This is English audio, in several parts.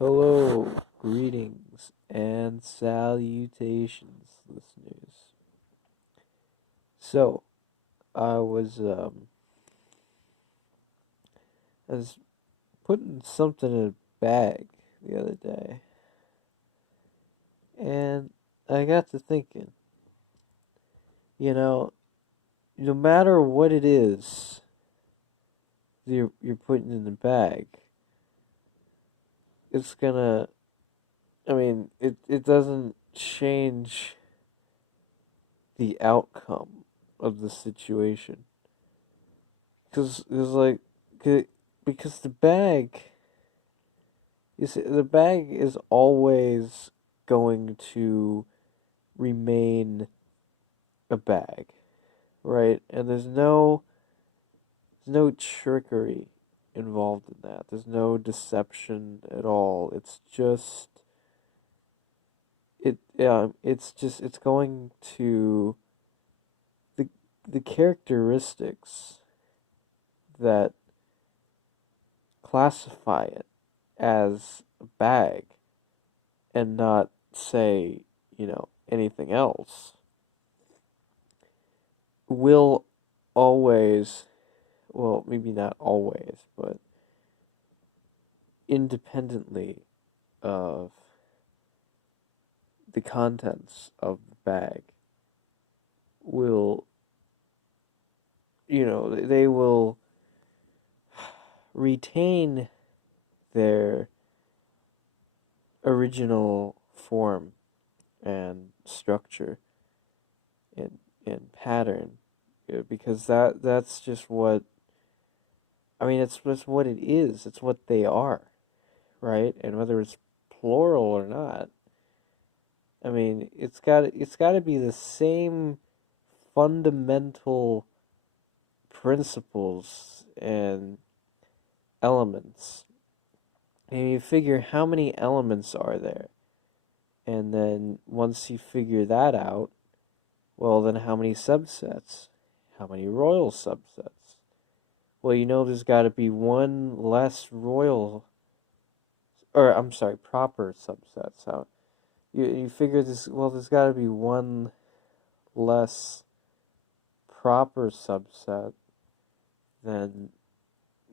Hello, greetings, and salutations, listeners. So, I was I was putting something in a bag the other day, and I got to thinking, you know, no matter what it is you're putting in the bag, it's gonna. it doesn't change the outcome of the situation. Cause it's like, 'cause- because the bag, you see, the bag is always going to remain a bag, right? And there's no trickery involved in that. There's no deception at all. It's just it's going to the the characteristics that classify it as a bag and not say, anything else will always, well, maybe not always, but independently of the contents of the bag will, they will retain their original form and structure and pattern, because that's just what, it's just what it is. It's what they are, right? And whether it's plural or not, it's got to be the same fundamental principles and elements. And you figure how many elements are there, and then once you figure that out, well, then how many subsets? How many royal subsets? Well, there's got to be one less royal, or I'm sorry, proper subset. So you figure this. Well, there's got to be one less proper subset than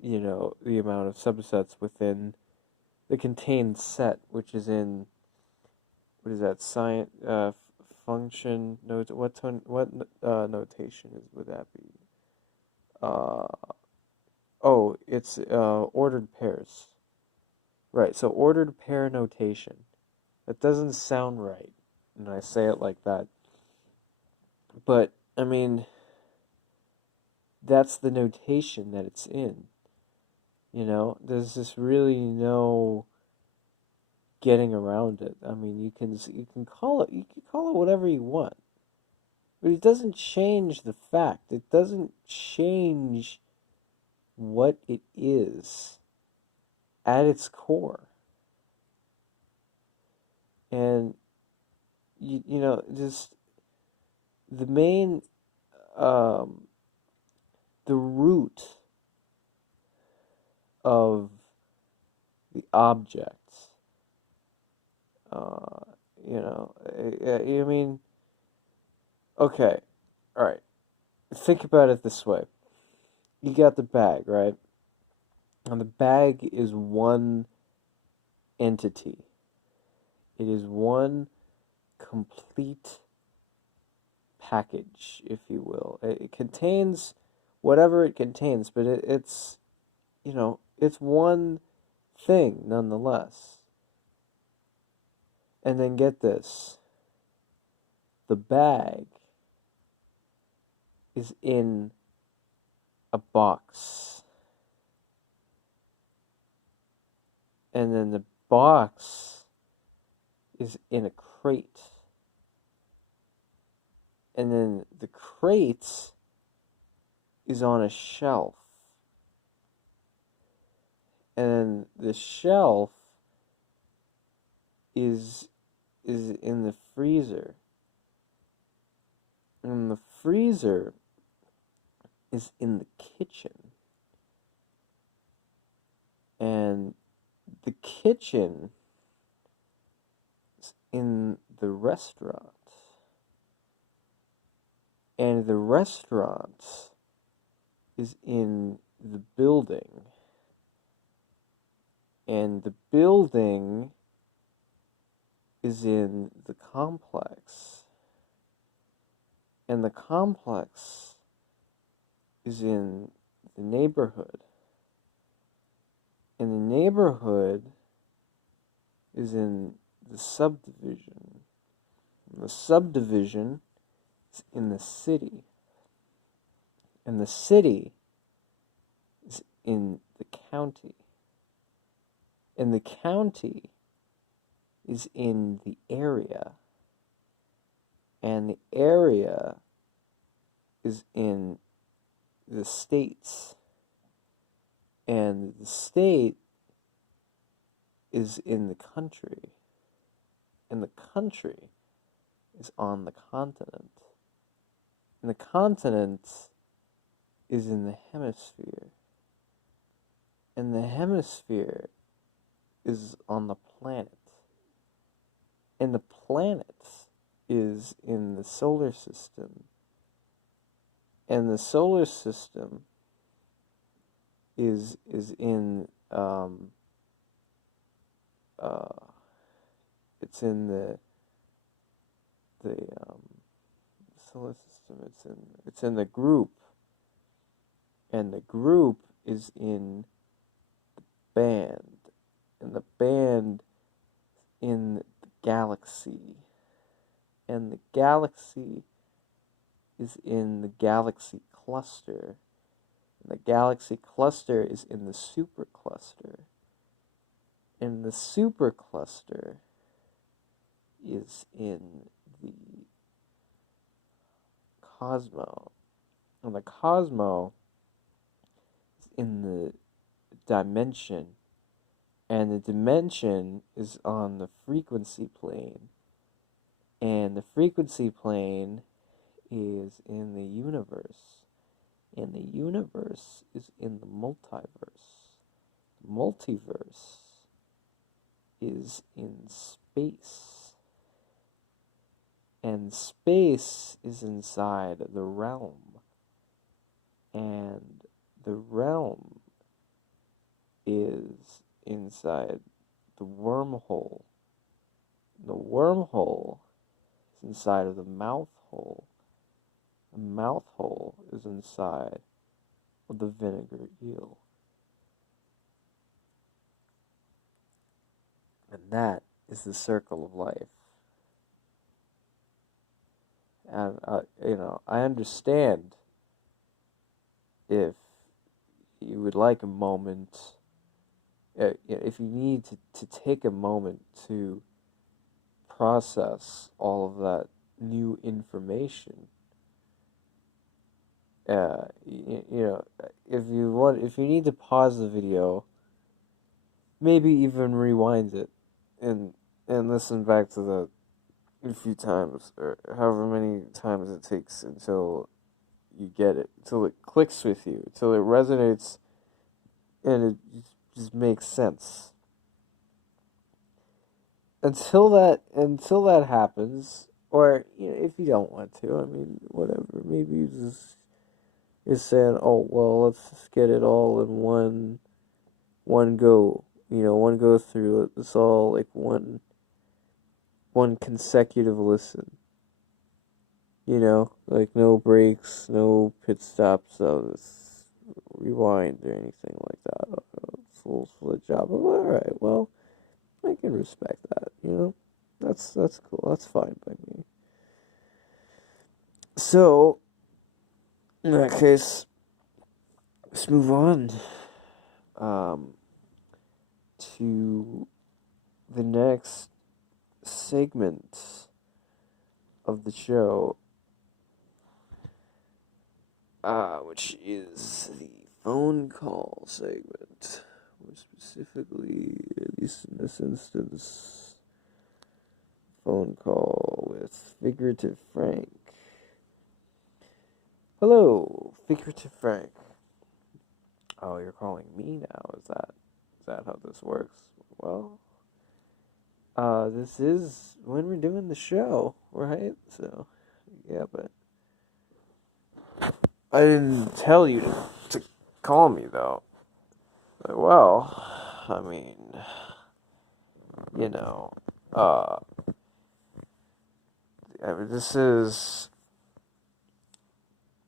the amount of subsets within the contained set, which is in, what is that, science, function note, notation would that be? uh it's ordered pairs, right? So ordered pair notation. That doesn't sound right when I say it like that, but that's the notation that it's in. There's just really no getting around it. You can call it whatever you want, but it doesn't change the fact. It doesn't change what it is at its core. And just the main, um the root of the objects. Uh, I mean, okay, all right. Think about it this way: you got the bag, right? And the bag is one entity. It is one complete package, if you will. It contains whatever it contains, but it's one thing nonetheless. And then get this: the bag is in a box, and then the box is in a crate, and then the crate is on a shelf, and then the shelf is in the freezer, and the freezer is in the kitchen, and the kitchen is in the restaurant, and the restaurant is in the building, and the building is in the complex, and the complex is in the neighborhood, and the neighborhood is in the subdivision, and the subdivision is in the city, and the city is in the county, and the county is in the area, and the area is in the states, and the state is in the country, and the country is on the continent, and the continent is in the hemisphere, and the hemisphere is on the planet, and the planet is in the solar system, and the solar system is in it's in the solar system. It's in the group, and the group is in the band, and the band in the galaxy, and the galaxy is in the galaxy cluster, and the galaxy cluster is in the supercluster, and the supercluster is in the cosmo, and the cosmo is in the dimension, and the dimension is on the frequency plane, and the frequency plane is in the universe, and the universe is in the multiverse. The multiverse is in space, and space is inside the realm, and the realm is inside the wormhole. The wormhole is inside of the mouth hole. The mouth hole is inside of the vinegar eel. And that is the circle of life. And, I understand if you would like a moment, if you need to take a moment to process all of that new information. If you need to pause the video, maybe even rewind it and listen back to the a few times, or however many times it takes until you get it, until it clicks with you, until it resonates, and it just makes sense. Until that happens, or if you don't want to, I mean, whatever. Maybe you just is saying, "Oh well, let's just get it all in one go." One go through. It's all like one consecutive listen. Like no breaks, no pit stops, this rewind or anything like that. Full job. All right, well, I can respect that. That's cool. That's fine by me. So, in that case, let's move on to the next segment of the show, which is the phone call segment. More specifically, at least in this instance, phone call with Figurative Frank. Hello, Figurative Frank. Oh, you're calling me now, is that how this works? well, this is when we're doing the show, right? So, yeah, but I didn't tell you to call me, though. Well, I mean, you know, uh, this is.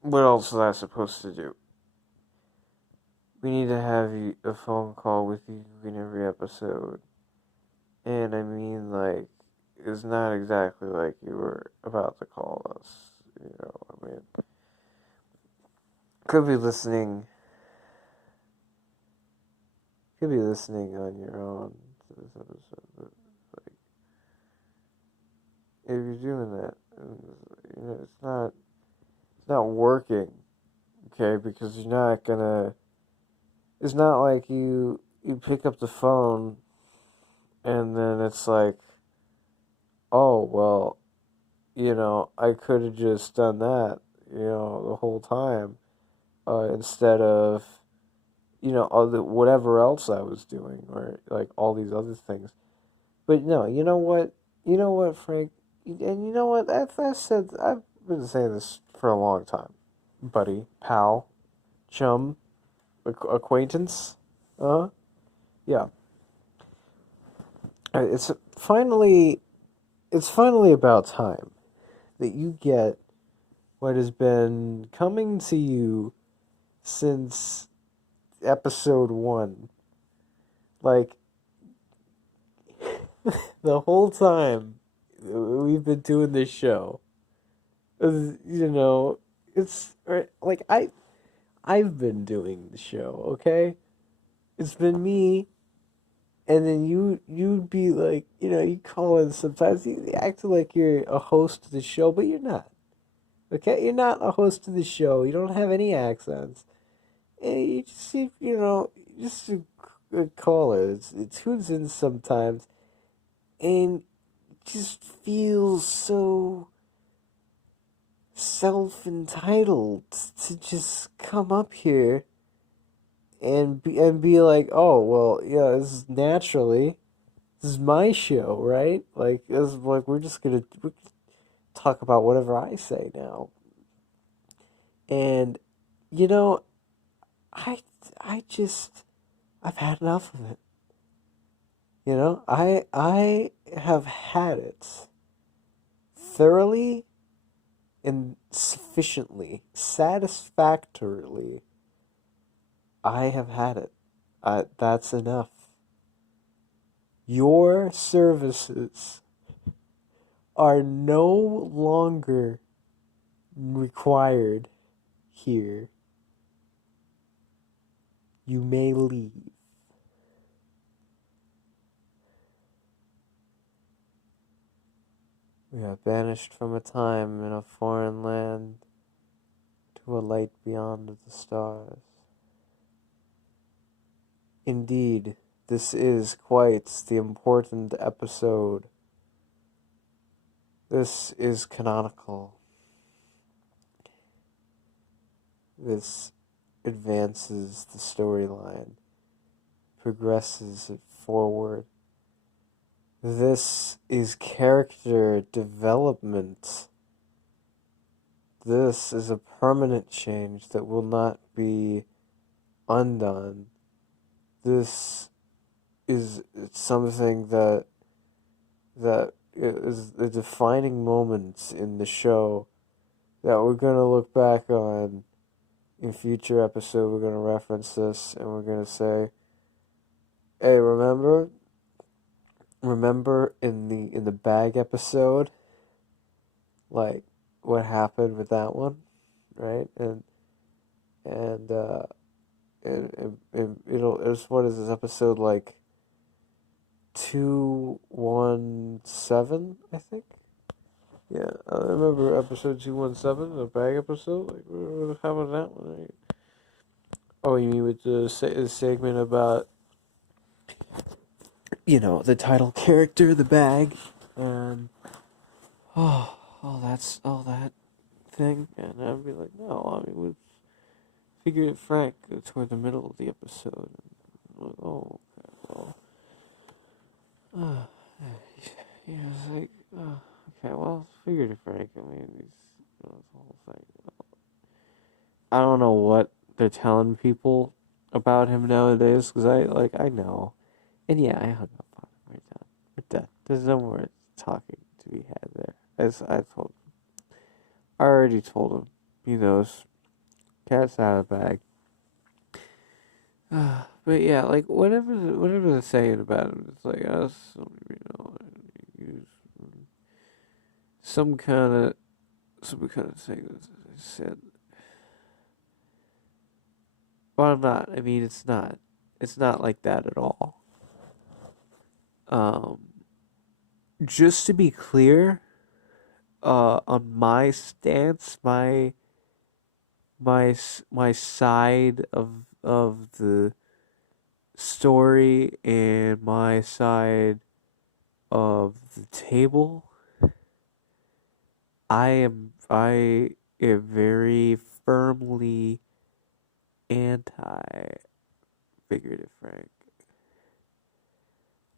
What else was I supposed to do? We need to have a phone call with you in every episode. And I mean, like, it's not exactly like you were about to call us. I mean, could be listening. Could be listening on your own to this episode. But, like, if you're doing that, it's not. It's not working. Okay, because you're not gonna. It's not like you pick up the phone, and then it's like, oh well, I could have just done that, the whole time, instead of, whatever else I was doing, or like all these other things. But no, you know what, Frank, and you know what, I've been saying this for a long time, buddy, pal, chum, acquaintance, yeah. It's finally, it's finally about time that you get what has been coming to you since episode 1. Like, the whole time we've been doing this show, it's like I've been doing the show, okay? It's been me, and then you'd be like, you call in sometimes, you act like you're a host of the show, but you're not. Okay, you're not a host of the show. You don't have any accents. And you just, just a caller. It tunes in sometimes, and just feels so self-entitled to just come up here and be like, oh well, yeah, this is my show, right? Like, we're just gonna talk about whatever I say now, and you know, I I just I've had enough of it. I have had it thoroughly and sufficiently, satisfactorily. I have had it. That's enough. Your services are no longer required here. You may leave. We are banished from a time in a foreign land to a light beyond the stars. Indeed, this is quite the important episode. This is canonical. This advances the storyline, progresses it forward. This is character development. This is a permanent change that will not be undone. This is something that is the defining moments in the show that we're going to look back on in future episode. We're going to reference this, and we're going to say, hey, remember in the bag episode, like, what happened with that one, right? And it's what is this episode, like 217, I think. Yeah, I remember episode 217, the bag episode. Like, what happened to that one? Right? Oh, you mean with the segment about, the title character, the bag, and all that thing, and I'd be like, no, I mean, we figured it frank toward the middle of the episode. And I'm like, oh, okay, well, Uh, yeah, it's like, okay, well, figure to Frank. I mean, this whole thing. I don't know what they're telling people about him nowadays, because I know. And yeah, I hung up on him right now. We're done. There's no more talking to be had there. As I already told him. He knows. Cat's out of the bag. But yeah, like whatever they're saying about him, it's like us, you know, use some kind of thing that I said. Well, I'm not. I mean, it's not. It's not like that at all. Um, just to be clear, on my stance, my side of the story and my side of the table, I am very firmly anti figurative Frank.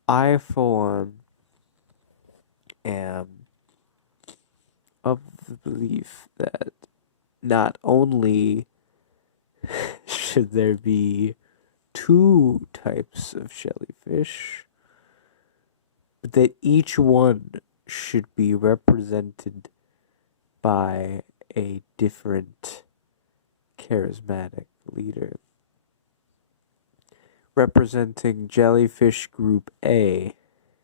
I for one am of the belief that not only should there be two types of jellyfish, but that each one should be represented by a different charismatic leader. Representing jellyfish group A,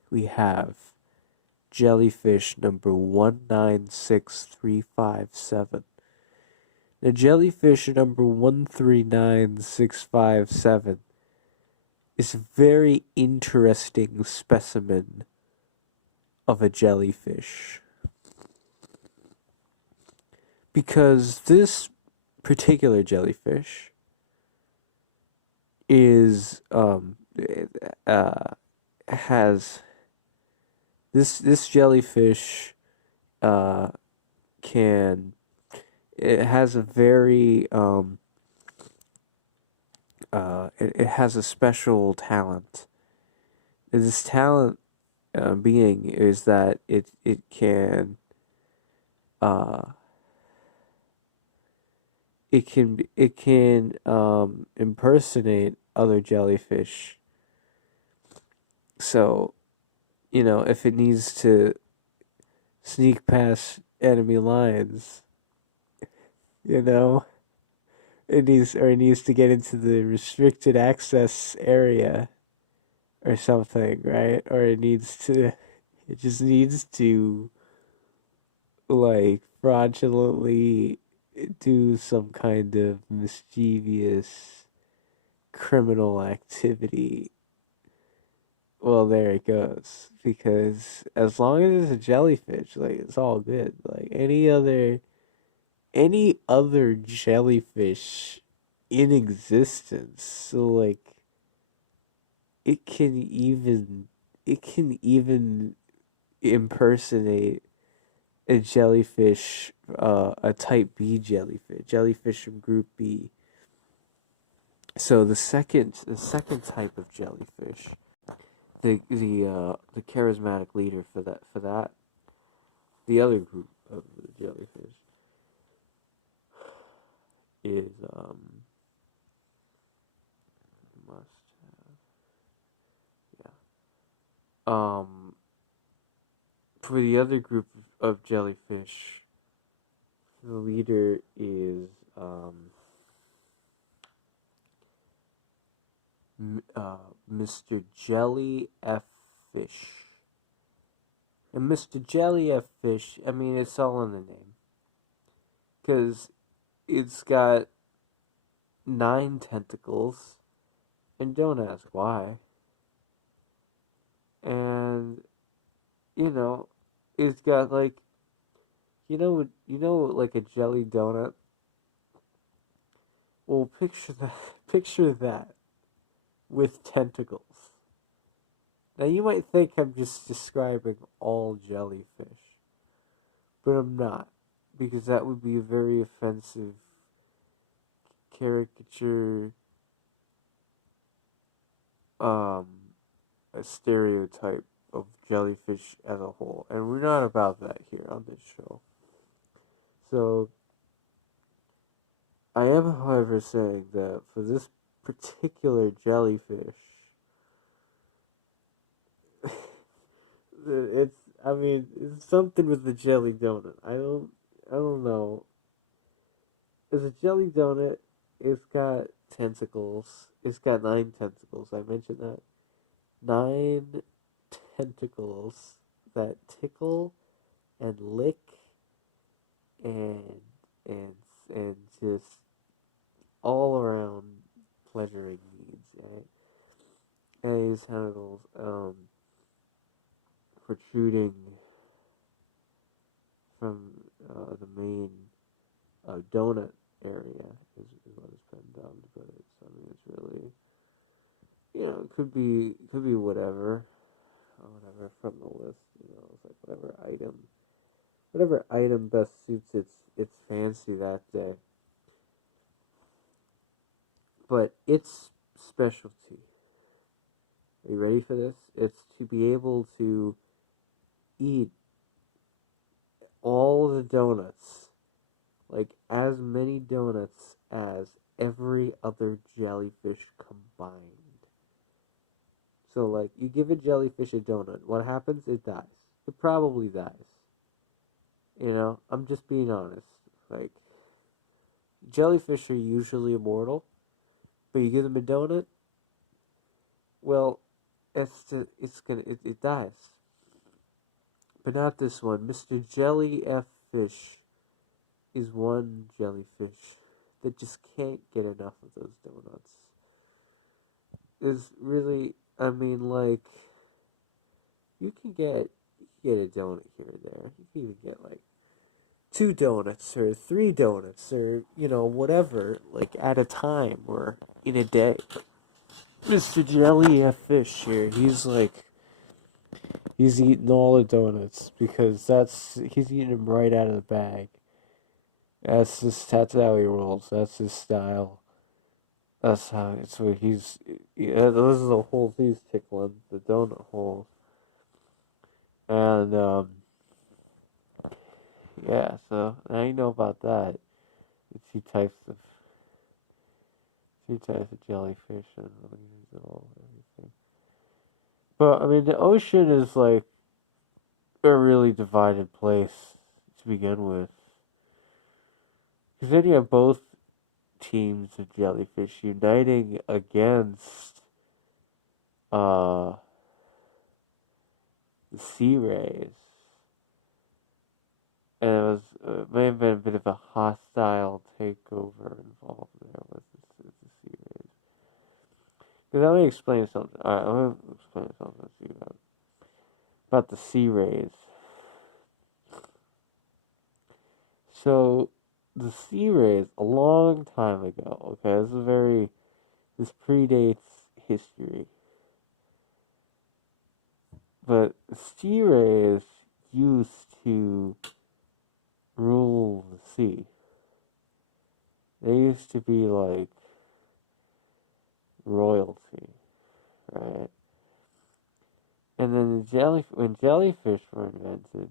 we have jellyfish number 196357. The jellyfish number 139657 is a very interesting specimen of a jellyfish. Because this particular jellyfish is has this jellyfish uh can it has a very it has a special talent. This talent being is that uh it can impersonate other jellyfish. So, you know, if it needs to sneak past enemy lines, you know, it needs to get into the restricted access area or something, right? Or it just needs to like fraudulently do some kind of mischievous criminal activity. Well, there it goes. Because as long as it's a jellyfish, like it's all good. Like any other jellyfish in existence, so like it can even it can even impersonate a jellyfish, a type B jellyfish from group B. So the second type of jellyfish, the charismatic leader for that the other group of the jellyfish is must have, for the other group of jellyfish, the leader is Mr. Jelly F Fish. And Mr. Jelly F Fish, I mean, it's all in the name. Because it's got 9 tentacles, and don't ask why. And, you know, it's got like, like a jelly donut. Well, picture that with tentacles. Now you might think I'm just describing all jellyfish, but I'm not, because that would be a very offensive caricature, um, a stereotype of jellyfish as a whole, and we're not about that here on this show. So I am, however, saying that for this particular jellyfish, it's I mean it's something with the jelly donut. I don't know. It's a jelly donut. It's got tentacles. It's got 9 tentacles. I mentioned that 9 tentacles that tickle and lick and and and just all around pleasuring needs. Right? And these tentacles protruding from the main donut area is what it's been dubbed, but it's I mean it's really it could be whatever from the list. It's like whatever item best suits its fancy that day. But its specialty. Are you ready for this? It's to be able to eat all the donuts, like as many donuts as every other jellyfish combined. So, like, you give a jellyfish a donut, what happens? It dies. It probably dies. I'm just being honest. Like, jellyfish are usually immortal, but you give them a donut, well, it dies. But not this one. Mr. Jelly F Fish is one jellyfish that just can't get enough of those donuts. Is really, I mean, like, you can get a donut here or there. You can even get like 2 donuts or 3 donuts or whatever, like at a time or in a day. Mr. Jelly F Fish here, he's eating all the donuts because he's eating them right out of the bag. That's how he rolls. That's his style. That's how it's what he's. Yeah, those are the holes he's tickling, the donut holes, and yeah. So now you know about that. The two types of jellyfish and everything. But I mean, the ocean is like a really divided place to begin with, because then you have both teams of jellyfish uniting against uh the sea rays, and it may have been a bit of a hostile takeover involved there with the sea rays. Because let me explain something. Alright, I'm going to explain something to you about the sea rays. So, the sea rays, a long time ago, okay, this predates history. But the sea rays used to rule the sea. They used to be like royalty, right? And then when jellyfish were invented,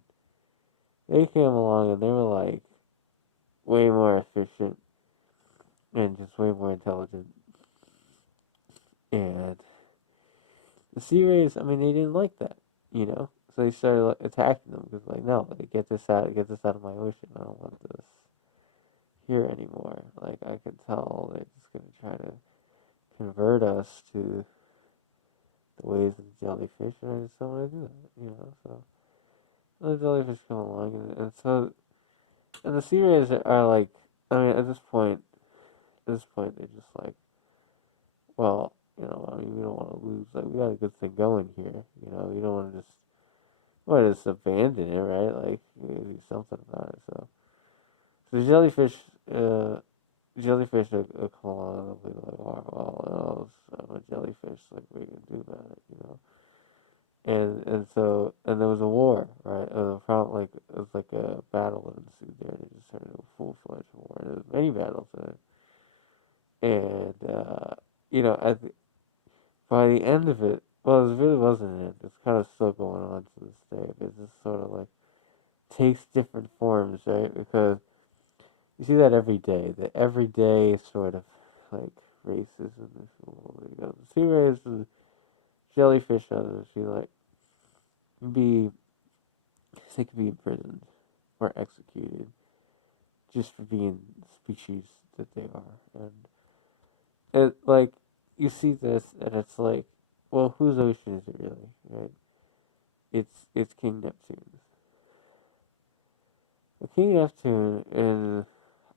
they came along and they were like way more efficient and just way more intelligent. And the sea rays, I mean, they didn't like that. So they started like, attacking them because, like, no, like, get this out of my ocean. I don't want this here anymore. Like, I could tell they're just gonna try to convert us to the ways of the jellyfish, and I just don't want to do that. So the jellyfish come along, and the sea rays are like, I mean, at this point, they're just like, well, I mean, we don't want to lose. Like, we got a good thing going here. We don't want to just abandon it, right? Like, we gotta do something about it. So the jellyfish will come along and they'll be like, well, I'm a jellyfish. Like, what are you gonna do about it? And there was a war, right? Like, it was like a battle that ensued there. They just turned into a full-fledged war. And there was many battles in it. And by the end of it, well, it really wasn't an end. It's kind of still going takes different forms, right? Because you see that every day, the everyday sort of like racism. The sea rays and jellyfish others, you like be they could be imprisoned or executed just for being the species that they are, and it like you see this, and it's like, well, whose ocean is it really, right? It's King Neptune's. The King Neptune in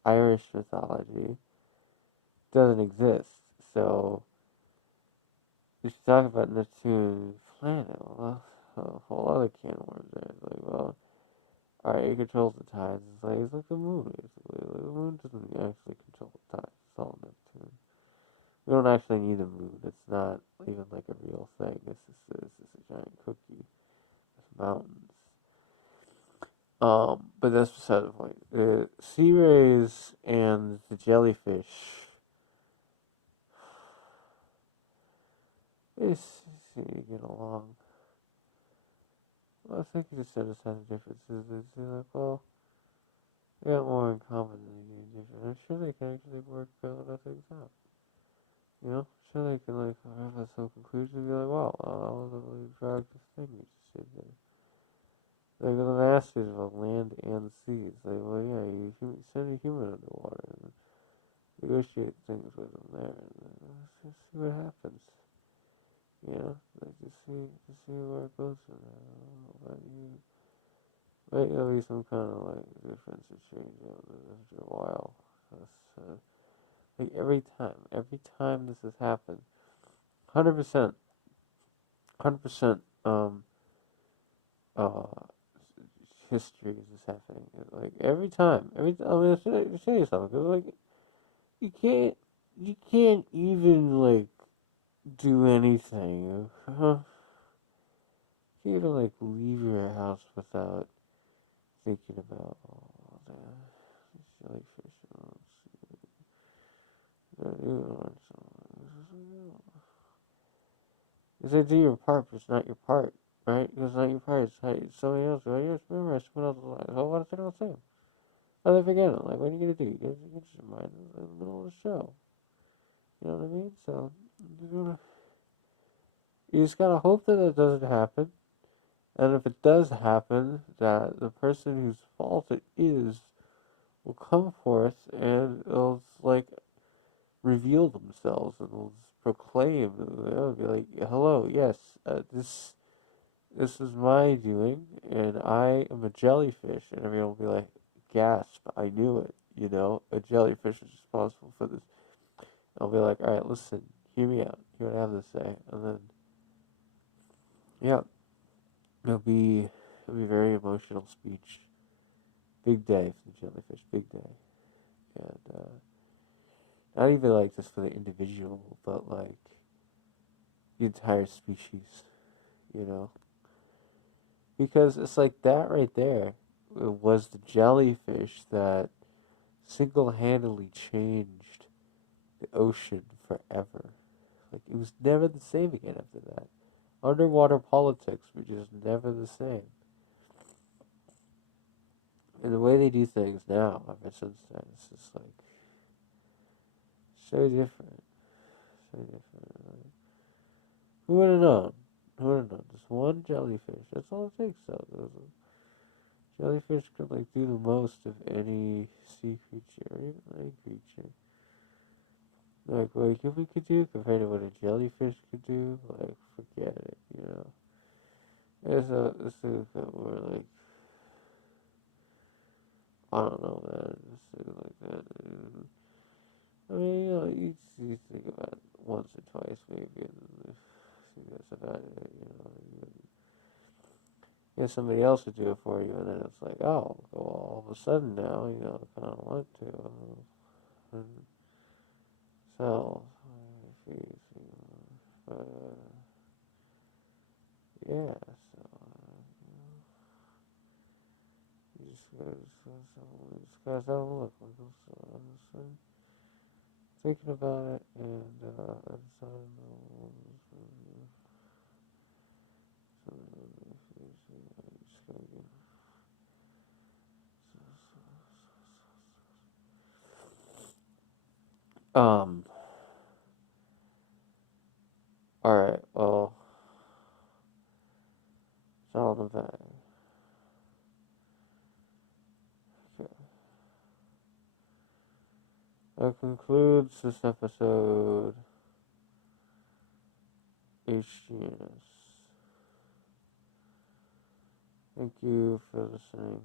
Irish mythology doesn't exist, so if you talk about Neptune's planet, well, a whole other can of worms there. It's like, well, alright, he controls the tides. It's like the moon, basically. Like, the moon doesn't actually control the tides. It's all Neptune. We don't actually need a moon. It's not even like a real thing. It's just a giant cookie with mountains. But that's beside the point. The sea rays and the jellyfish, they seem to get along. Well, I think you just understand the differences. It's like, well, they got more in common than they do different. I'm sure they can actually work other things out. You know, sure they can like have some conclusion and be like, wow, I'll really drag this thing you just did there. Like the masters of land and seas. Like, well, yeah, you send a human underwater and negotiate things with them there, and let's just see what happens. You know, like to see where it goes from there. But you might be some kind of like difference or change after a while. That's, like every time this has happened, 100%, 100%, uh, history is just happening. Like I mean, I'll show you something. 'Cause, like, you can't even like do anything. You can't even like leave your house without thinking about all the jellyfish. Because they do your part, but it's not your part, right? Because it's not your part. It's somebody else. Right? You just remember someone else's life. So what if they don't say them? How they forget it? Like, what are you gonna do? You just remind them in the middle of the show. You know what I mean? So you just gotta hope that it doesn't happen. And if it does happen, that the person whose fault it is will come forth and it'll like reveal themselves and will proclaim. They'll be like, "Hello, yes, this is my doing, and I am a jellyfish." And everyone will be like, "Gasp! I knew it. You know, a jellyfish is responsible for this." I'll be like, "All right, listen, hear me out. Hear what I have to say," and then yeah, it'll be a very emotional speech. Big day for the jellyfish. Big day, and not even like just for the individual, but like the entire species. You know, because it's like that right there. It was the jellyfish that single-handedly changed the ocean forever. Like it was never the same again after that. Underwater politics were just never the same. And the way they do things now, ever since then, it's just like so different. So different. Like, who would have known? Who would have known? Just one jellyfish. That's all it takes, though. Jellyfish could like do the most of any sea creature, or even any creature. Like what a human could do compared to what a jellyfish could do, like forget it, you know. It's things that were like, I don't know, man. Just things like that. I mean, you think about it once or twice maybe, and see that's about it, you know. You get somebody else to do it for you, and then it's like, oh, well, all of a sudden now, you know, I kind of want to. And so, yeah, so, you just gotta have a look. Like, so, thinking about it, and I decided, Um, alright, well, it's all in the bag. Okay. That concludes this episode. HG&S. Thank you for listening.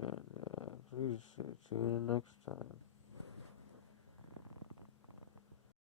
And please tune in next time.